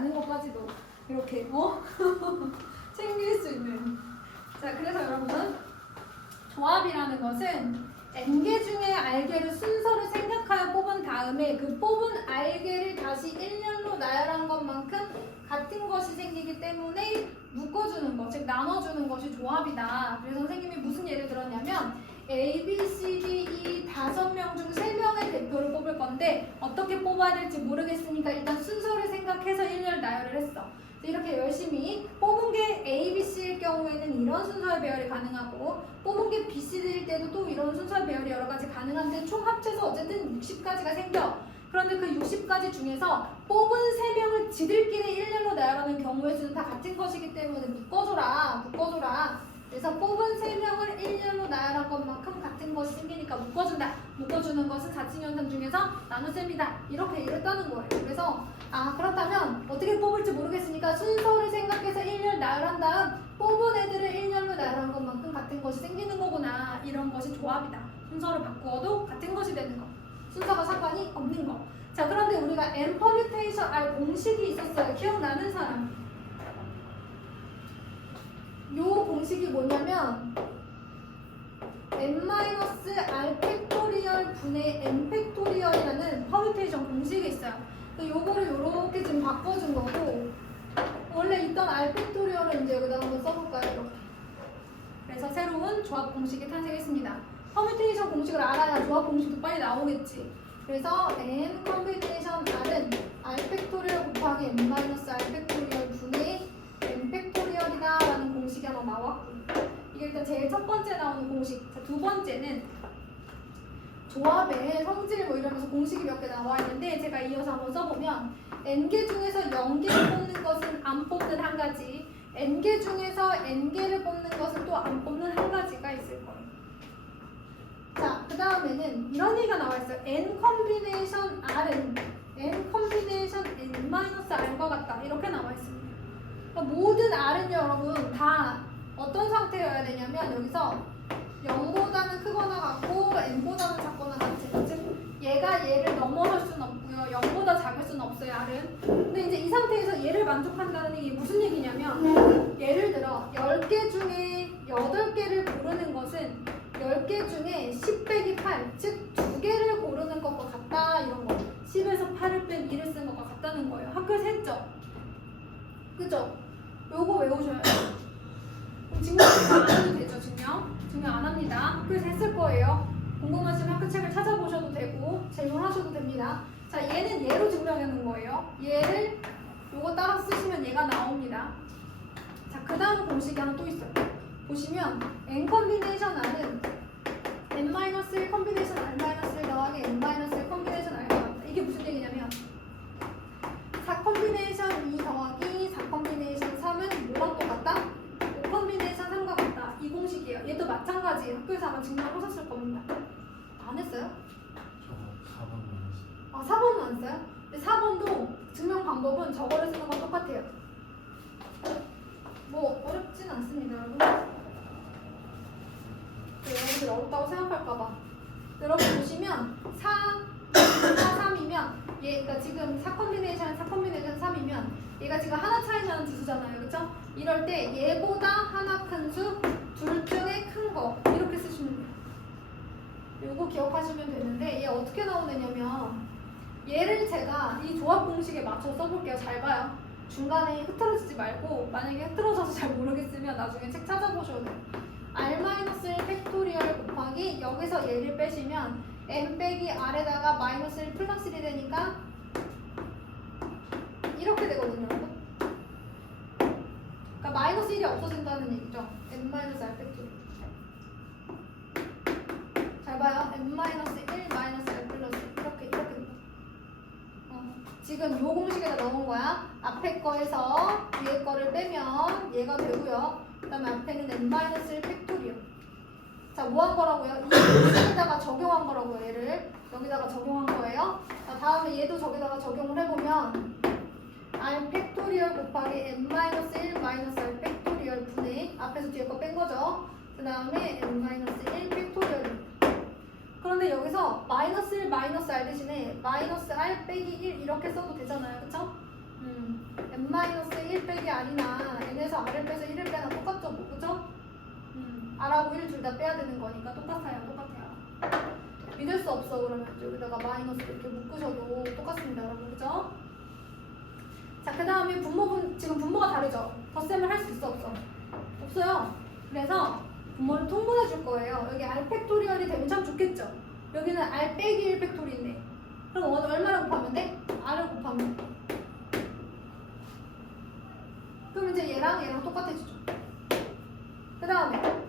않은 것까지도 이렇게 챙길 수 있는. 자, 그래서 여러분 조합이라는 것은 n개 중에 알개를 순서를 생각하여 뽑은 다음에 그 뽑은 알개를 다시 일렬로 나열한 것만큼 같은 것이 생기기 때문에 묶어주는 것, 즉 나눠주는 것이 조합이다. 그래서 선생님이 무슨 예를 들었냐면 A, B, C, D, E 5명 중 3명의 대표를 뽑을 건데 어떻게 뽑아야 될지 모르겠으니까 일단 순서를 생각해서 일렬 나열을 했어. 이렇게 열심히 뽑은 게 A, B, C일 경우에는 이런 순서의 배열이 가능하고 뽑은 게 B, C, D일 때도 또 이런 순서의 배열이 여러 가지 가능한데 총 합쳐서 어쨌든 60가지가 생겨. 그런데 그 60가지 중에서 뽑은 3명을 지들끼리 일렬로 나열하는 경우의 수는 다 같은 것이기 때문에 묶어줘라. 그래서 뽑은 3명을 일렬로 나열한 것만큼 같은 것이 생기니까 묶어준다. 묶어주는 것은 자칭연산 중에서 나눗셈이다. 이렇게 이랬다는 거예요. 그래서 그렇다면 어떻게 뽑을지 모르겠으니까 순서를 생각해서 일렬 나열한 다음 뽑은 애들을 일렬로 나열한 것만큼 같은 것이 생기는 거구나. 이런 것이 조합이다. 순서를 바꾸어도 같은 것이 되는 거. 순서가 상관이 없는 거. 자, 그런데 우리가 n 퍼뮤테이션 R 공식이 있었어요. 기억나는 사람? 요 공식이 뭐냐면 n-r 팩토리얼 분의 n 팩토리얼이라는 퍼뮤테이션 공식이 있어요. 요거를 요렇게 좀 바꿔준 거고 원래 있던 r 팩토리얼을 이제 여기다 한번 써볼까요? 이렇게. 그래서 새로운 조합 공식이 탄생했습니다. 퍼뮤테이션 공식을 알아야 조합 공식도 빨리 나오겠지. 그래서 n 컴비네이션 r은 r 팩토리얼 곱하기 n-r 팩토리얼 분의 n 팩토리얼이다 라는 공식이 하나 나왔고 이게 일단 제일 첫 번째 나오는 공식. 자, 두 번째는 조합의 성질 뭐 이러면서 공식이 몇 개 나와 있는데 제가 이어서 한번 써보면 n개 중에서 0개를 뽑는 것은 안 뽑는 한 가지, n개 중에서 n개를 뽑는 것은 또 안 뽑는 한 가지가 있을 거예요. 자, 그 다음에는 이런 얘기가 나와 있어요. n 컴비네이션 r은 n 컴비네이션 n-r과 같다. 이렇게 나와 있습니다. 그러니까 모든 r은 여러분 다 어떤 상태여야 되냐면 여기서 0보다는 크거나 같고 n보다는 작거나 같이. 즉 얘가 얘를 넘어설 수는 없고요. 0보다 작을 수는 없어요. r은. 근데 이제 이 상태에서 얘를 만족한다는 얘기 무슨 얘기냐면 예를 들어 10개 중에 8개를 고르는 것은 10개 중에 10 빼기 8, 즉 2개를 고르는 것과 같다. 이런 거. 10에서 8을 뺀 2를 쓴 것과 같다는 거예요. 학교에서 했죠? 그죠? 요거 외우셔야 돼요. 증명 안 해도 되죠? 증명 안 합니다. 학교에서 했을 거예요. 궁금하시면 학교 책을 찾아보셔도 되고 질문하셔도 됩니다. 자, 얘는 얘로 증명하는 거예요. 얘를 요거 따라 쓰시면 얘가 나옵니다. 자, 그 다음 공식이 하나 또 있어요. 보시면 n 컴비네이션 r은 n-1 컴비네이션 r-1 더하기 n-1 컴비네이션 r과 같다. 이게 무슨 얘기냐면 4 컴비네이션 2 더하기 4 컴비네이션 3은 뭐랑 똑같다? 5 컴비네이션 3과 같다. 이 공식이에요. 얘도 마찬가지예요. 학교에서 아마 증명하셨을 겁니다. 안 했어요? 저 4번만 했어요. 4번은 안 써요? 근데 4번도 증명 방법은 저거를 쓰는 건 똑같아요. 뭐 어렵진 않습니다, 여러분. 여러분들 어렵다고 생각할까봐. 여러분 보시면 3이면 얘가 지금 4 컴비네이션 3이면 얘가 지금 하나 차이 나는 지수잖아요, 그렇죠? 이럴 때 얘보다 하나 큰 수, 둘 중에 큰 거 이렇게 쓰시면 돼요. 요거 기억하시면 되는데 얘 어떻게 나오느냐면 얘를 제가 이 조합 공식에 맞춰 써볼게요. 잘 봐요. 중간에 흐트러지지 말고 만약에 흐트러져서 잘 모르겠으면 나중에 책 찾아보셔도 돼요. r-1 팩토리얼 곱하기 여기서 얘를 빼시면 n 빼기 r에다가 마이너스 1 플러스 1이 되니까 이렇게 되거든요. 그러니까 마이너스 1이 없어진다는 얘기죠. n-r 팩토리얼. 잘 봐요. n-1 마이너스 r 플러스 1 이렇게 됩니다. 지금 요 공식에다 넣은 거야. 앞에 거에서 뒤에 거를 빼면 얘가 되고요. 그 다음에 앞에는 n-1 팩토리얼. 자, 뭐 한 거라고요? 이 공식에다가 적용한 거라고요. 얘를 여기다가 적용한 거예요. 자, 다음에 얘도 저기다가 적용을 해보면 r 팩토리얼 곱하기 n-1 마이너스 r 팩토리얼 분의 앞에서 뒤에 거 뺀 거죠. 그 다음에 n-1 팩토리얼. 그런데 여기서 마이너스 1 마이너스 r 대신에 마이너스 r 빼기 1 이렇게 써도 되잖아요. 그쵸? n-1 빼기 r이나 n에서 r을 빼서 1을 빼나 똑같죠? 뭐, 그죠? r하고 1 둘 다 빼야 되는 거니까 똑같아요. 믿을 수 없어. 그러면 여기다가 마이너스 이렇게 묶으셔도 똑같습니다. 여러분, 그죠? 자, 그 다음에 지금 분모가 다르죠? 덧셈을 할 수 있어? 없어? 없어요. 그래서 분모를 통분해 줄 거예요. 여기 r 팩토리얼이 되면 참 좋겠죠? 여기는 r 빼기 1 팩토리인데 그럼 얼마나 곱하면 돼? r을 곱하면 돼. 그럼 이제 얘랑 똑같아지죠. 그 다음에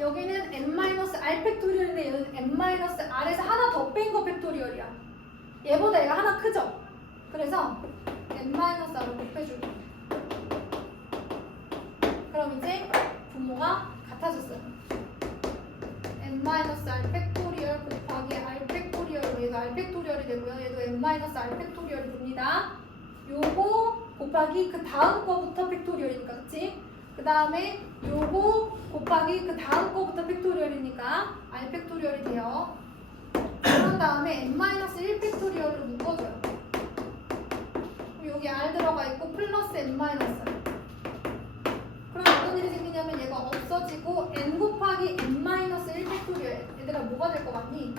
여기는 n-r 팩토리얼인데 얘는 n-r에서 하나 더 뺀 거 팩토리얼이야. 얘보다 얘가 하나 크죠? 그래서 n-r을 곱해줄게. 그럼 이제 분모가 같아졌어요. n-r 팩토리얼 곱하기 r 팩토리얼, 얘가 r 팩토리얼이 되고요. 얘도 n-r 팩토리얼이 됩니다. 요거 곱하기 그 다음 거부터 팩토리얼이니까, 그치? 그 다음에 요거 곱하기 그 다음 거부터 팩토리얼이니까 r 팩토리얼이 돼요. 그런 다음에 n-1 팩토리얼로 묶어줘요. 여기 r 들어가 있고 플러스 n-. 그럼 어떤 일이 생기냐면 얘가 없어지고 n 곱하기 n-1 팩토리얼. 얘들아 뭐가 될 것 같니?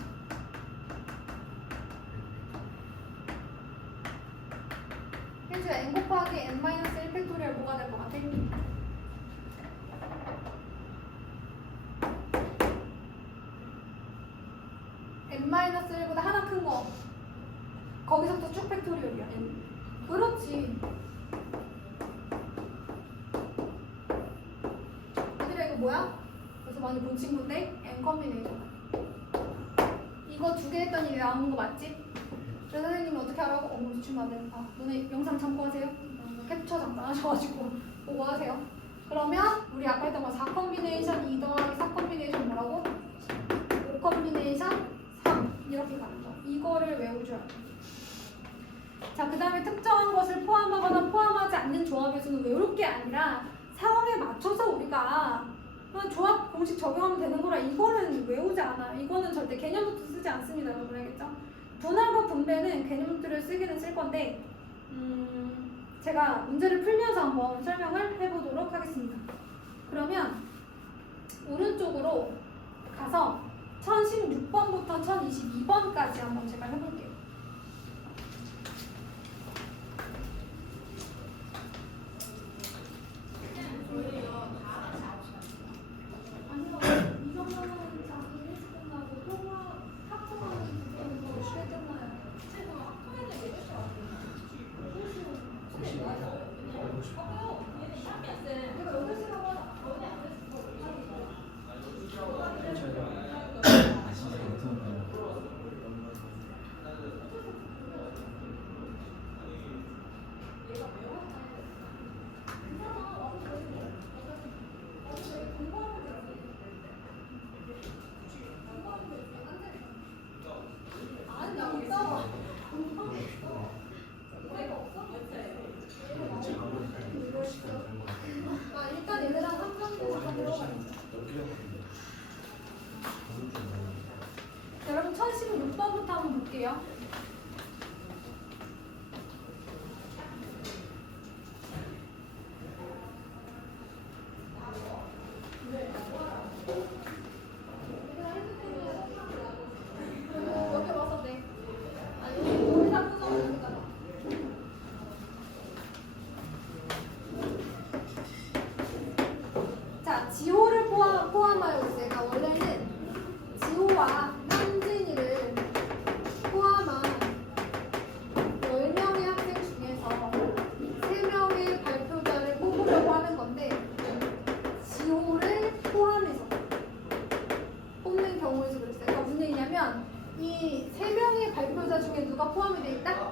해줘야 n 곱하기 n-1 팩토리얼 뭐가 될 것 같아? n-1보다 하나 큰 거. 거기서부터 쭉 팩토리얼이야. 그렇지. 얘들아 이거 뭐야? 그래서 많이 본 친구인데 n 컴비네이션. 이거 두 개 했더니 왜 나오는 거 맞지? 그래서 선생님이 어떻게 하라고? 어머 미치면 안 돼. 너네 영상 참고하세요. 캡처 잠깐 하셔가지고 보고 하세요. 그러면 우리 아까 했던 거 4컴비네이션 2 더하기 4컴비네이션 뭐라고? 5컴비네이션 3 이렇게 가는 거. 이거를 외워줘야 돼. 자, 그 다음에 특정한 것을 포함하거나 포함하지 않는 조합에서는 외울 게 아니라 상황에 맞춰서 우리가 그냥 조합 공식 적용하면 되는 거라 이거는 외우지 않아. 이거는 절대 개념부터 쓰지 않습니다. 여러분 알겠죠? 분할과 분배는 개념들을 쓰기는 쓸 건데 제가 문제를 풀면서 한번 설명을 해보도록 하겠습니다. 그러면 오른쪽으로 가서 1016번부터 1022번까지 한번 제가 해볼게요. 일단 얘네랑 한번에서 여러분 1016번부터 한번 볼게요. 여기 와서 돼. 아니 여기 다 끊어보니까. 자, 지호를 포함하여 보세요. 원래는 지호와 현진이를 포함한 10명의 학생 중에서 3명의 발표자를 뽑으려고 하는 건데 지호를 포함해서 뽑는 경우에서 그랬어요. 그러니까 무슨 얘기냐면 이 3명의 발표자 중에 누가 포함이 돼 있다?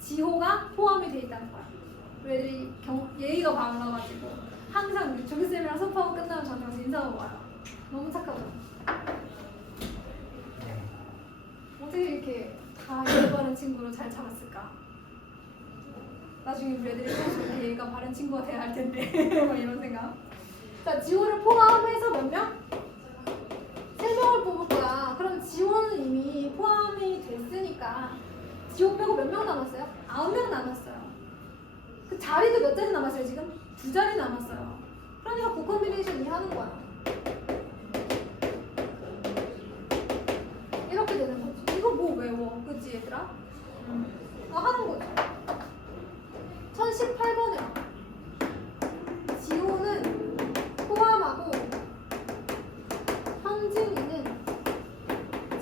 지호가 포함이 돼 있다는 거야. 애들이 예의가 많아가지고 항상 조교쌤이랑 수업하고 끝나면 저한테 와서 인사하고 와요. 너무 착하죠? 어떻게 이렇게 다 예의 바른 친구를 잘 잡았을까? 나중에 우리 애들이 좀 예의가 바른 친구가 돼야 할 텐데 막 이런 생각. 자, 지호를 포함해서 몇 명? 3명을 뽑을 거야. 그럼 지호는 이미 포함이 됐으니까 지호 빼고 몇 명 남았어요? 9명 남았어요. 그 자리도 몇 자리 남았어요 지금? 2자리 남았어요. 그러니까 그 콤비네이션 이해하는 거야. 이렇게 되는 거지. 이거 뭐 외워? 그치 얘들아? 하는 거지. 1018번에 지호는 포함하고 현진이는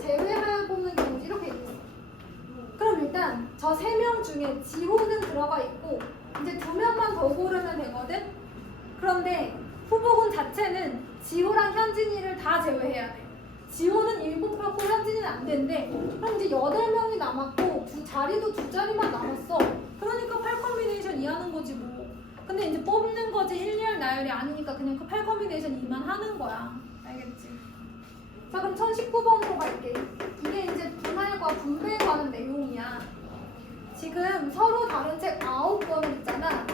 제외하여 뽑는 경우 이렇게 있어. 그럼 일단 저 3명 중에 지호는 들어가 있고 이제 2명만 더 고르면 되거든? 그런데 후보군 자체는 지호랑 현진이를 다 제외해야 돼. 지호는 7 받고 현진이는 안 된대. 그럼 이제 8명이 남았고 자리도 2자리만 남았어. 그러니까 8콤비네이션 이하는 거지 뭐. 근데 이제 뽑는 거지 1열 나열이 아니니까 그냥 그 8콤비네이션 2만 하는 거야. 알겠지? 자 그럼 1019번으로 갈게. 이게 이제 분할과 분배에 관한 내용이야. 지금 서로 다른 책 9권을 있잖아.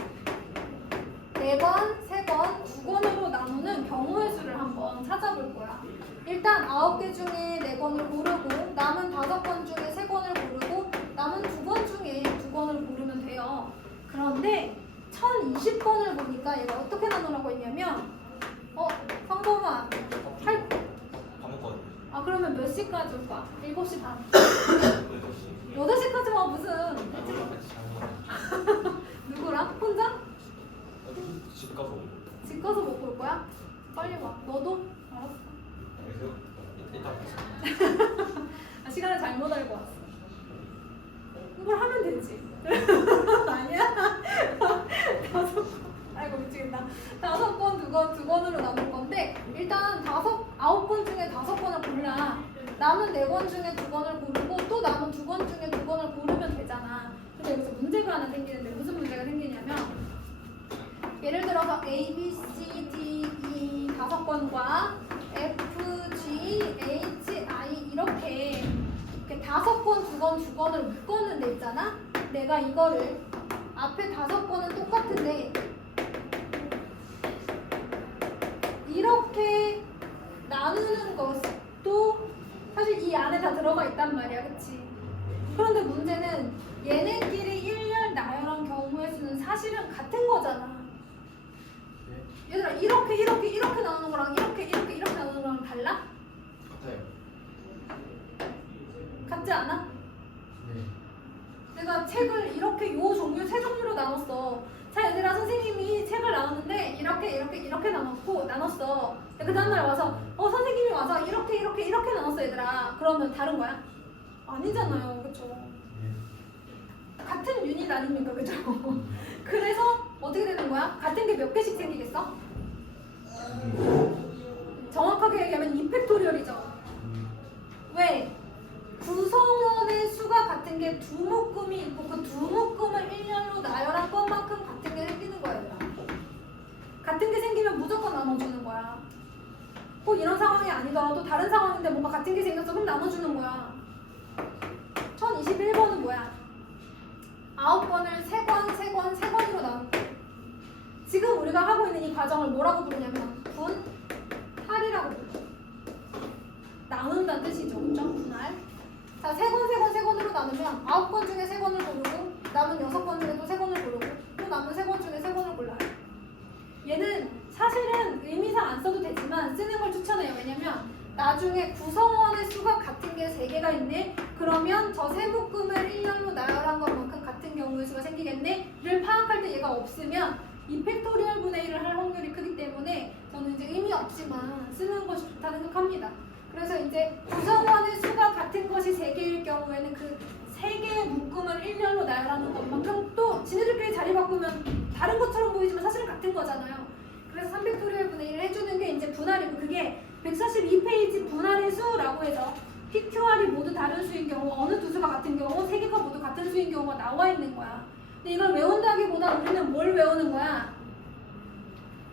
4권, 3권, 2권으로 나누는 경우의 수를 한번 찾아볼 거야. 일단 9개 중에 4권을 고르고 남은 5권 중에 3권을 고르고 남은 2권 중에 2권을 고르면 돼요. 그런데 1020번을 보니까 얘가 어떻게 나누라고 했냐면 성범아 밥 먹거든요. 아 그러면 몇 시까지 올 거야? 7시 반 8시. 8시까지 와 무슨 같이 자는 누구랑? 혼자? 집 가서 오고. 집 가서 먹고 올 거야? 빨리 와. 너도? 알았어. 그래서 일단 봤어. 아, 시간을 잘못 알고 왔어. 이걸 하면 되지. 아니야? 아이고 미치겠다. 5권, 2권으로 나눌 건데 일단 9권 중에 5권을 골라. 남은 4권 중에 2권을 고르고 또 남은 2권 중에 2권을 고르면 되잖아. 근데 여기서 문제가 하나 생기는데 무슨 문제가 생기냐면 예를 들어서 A, B, C, D, E 5권과 F, G, H, I 이렇게 5권, 2권을 묶었는 데 있잖아? 내가 이거를 앞에 5권은 똑같은데 이렇게 나누는 것도 사실 이 안에 다 들어가 있단 말이야, 그치? 그런데 문제는 얘네끼리 1열 나열한 경우의 수는 사실은 같은 거잖아. 얘들아 이렇게 나오는 거랑 이렇게 나오는 거랑 달라? 같아요. 같지 않아? 네. 내가 책을 이렇게 요 종류 3종류로 나눴어. 자 얘들아 선생님이 책을 나눴는데 이렇게 나눴어. 그 다음날 와서 선생님이 와서 이렇게 나눴어 얘들아. 그러면 다른 거야? 아니잖아요, 그쵸? 네. 같은 유닛 아닙니까, 그쵸? 그래서 어떻게 되는 거야? 같은 게 몇 개씩 생기겠어? 정확하게 얘기하면 이펙토리얼이죠. 왜? 구성원의 수가 같은 게 두 묶음이 있고 그 두 묶음을 1년으로 나열한 것만큼 같은 게 생기는 거예요. 같은 게 생기면 무조건 나눠주는 거야. 꼭 이런 상황이 아니더라도 다른 상황인데 뭔가 같은 게 생겼어. 그럼 나눠주는 거야. 1021번은 뭐야? 9권을 3권으로 나눌게. 지금 우리가 하고 있는 이 과정을 뭐라고 부르냐면 분할이라고 불러. 나눈다는 뜻이죠. 그렇죠? 분할. 자, 3권으로 나누면 9권 중에 3권을 고르고 남은 6권 중에 또 3권을 고르고 또 남은 3권 중에 3권을 골라요. 얘는 사실은 의미상 안 써도 되지만 쓰는 걸 추천해요. 왜냐면 나중에 구성원의 수가 같은 게 3개가 있네. 그러면 저 세 묶음을 1년로 나열한 것만큼 같은 경우의 수가 생기겠네.를 파악할 때 얘가 없으면 이펙토리얼 분의 1을 할 확률이 크기 때문에 저는 이제 의미 없지만 쓰는 것이 좋다 생각합니다. 그래서 이제 구성원의 수가 같은 것이 3개일 경우에는 그 3개의 묶음을 1년로 나열하는 것만큼 또 지네들끼리 자리 바꾸면 다른 것처럼 보이지만 사실은 같은 거잖아요. 그래서 3팩토리얼 분의 1을 해주는 게 이제 분할이고 그게 142페이지 분할의 수라고 해서 PQR이 모두 다른 수인 경우 어느 두 수가 같은 경우 3개가 모두 같은 수인 경우가 나와 있는 거야. 근데 이걸 외운다기보다 우리는 뭘 외우는 거야?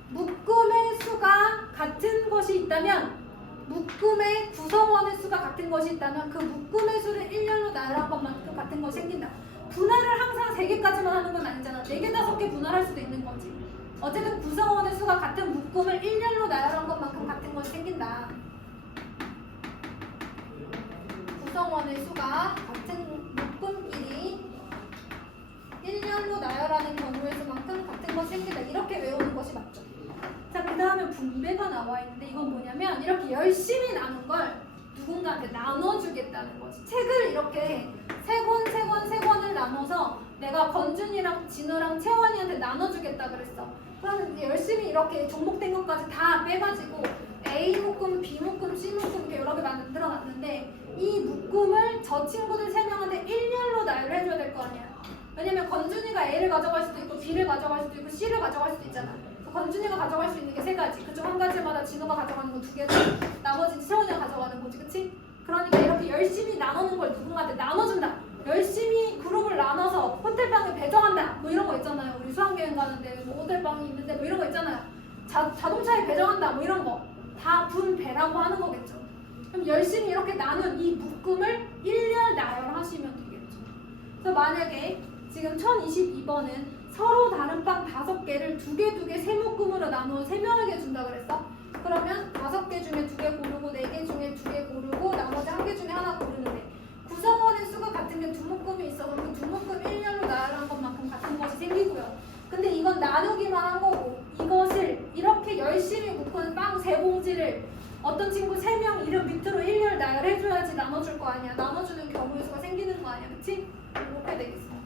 묶음의 수가 같은 것이 있다면 묶음의 구성원의 수가 같은 것이 있다면 그 묶음의 수를 1년로 나열한 것만큼 같은 것이 생긴다. 분할을 항상 3개까지만 하는 건 아니잖아. 4개, 5개 분할할 수도 있는 거지. 어쨌든 구성원의 수가 같은 묶음을 1년로 나열한 것만큼 같은 것이 생긴다. 구성원의 수가 같은 묶음끼리 일렬로 나열하는 경우의 수만큼 같은 것이 생긴다. 이렇게 외우는 것이 맞죠. 자, 그 다음에 분배가 나와 있는데 이건 뭐냐면 이렇게 열심히 나눈 걸 누군가한테 나눠주겠다는 거지. 책을 이렇게 세 권을 나눠서 내가 건준이랑 진우랑 채원이한테 나눠주겠다 그랬어. 그러면 이제 열심히 이렇게 종목된 것까지 다 빼가지고 A 묶음, B 묶음, C 묶음 이렇게 여러 개 만들어놨는데 이 묶음을 저 친구들 3명한테 일렬로 나열을 해줘야 될 거 아니야. 왜냐면 건준이가 A를 가져갈 수도 있고 B를 가져갈 수도 있고 C를 가져갈 수도 있잖아. 건준이가 가져갈 수 있는 게 3가지. 그중 한 가지마다 진호가 가져가는 거 2개고 나머지는 채원이가 가져가는 거지, 그치? 그러니까 이렇게 열심히 나누는 걸 누군가한테 나눠준다. 열심히 그룹을 나눠서 호텔방을 배정한다. 뭐 이런 거 있잖아요. 우리 수학여행 가는데 뭐 호텔방이 있는데 뭐 이런 거 있잖아요. 자동차에 배정한다. 뭐 이런 거. 다 분배라고 하는 거겠죠. 그럼 열심히 이렇게 나눈 이 묶음을 일렬 나열하시면 되겠죠. 그래서 만약에 지금 1022번은 서로 다른 빵 5개를 2개 세 묶음으로 나누어 3명에게 준다 그랬어? 그러면 5개 중에 2개 고르고 4개 중에 2개 고르고 나머지 1개 중에 하나 고르는데 구성원의 수가 같은 게 2묶음이 있어서 그 2묶음 일렬로 나열한 것만큼 같은 것이 생기고요. 근데 이건 나누기만 한 거고 이것을 이렇게 열심히 묶은 빵 3봉지를 어떤 친구 3명 이름 밑으로 일렬 나열해줘야지 나눠줄 거 아니야. 나눠주는 경우의 수가 생기는 거 아니야. 그치? 이렇게 되겠습니다.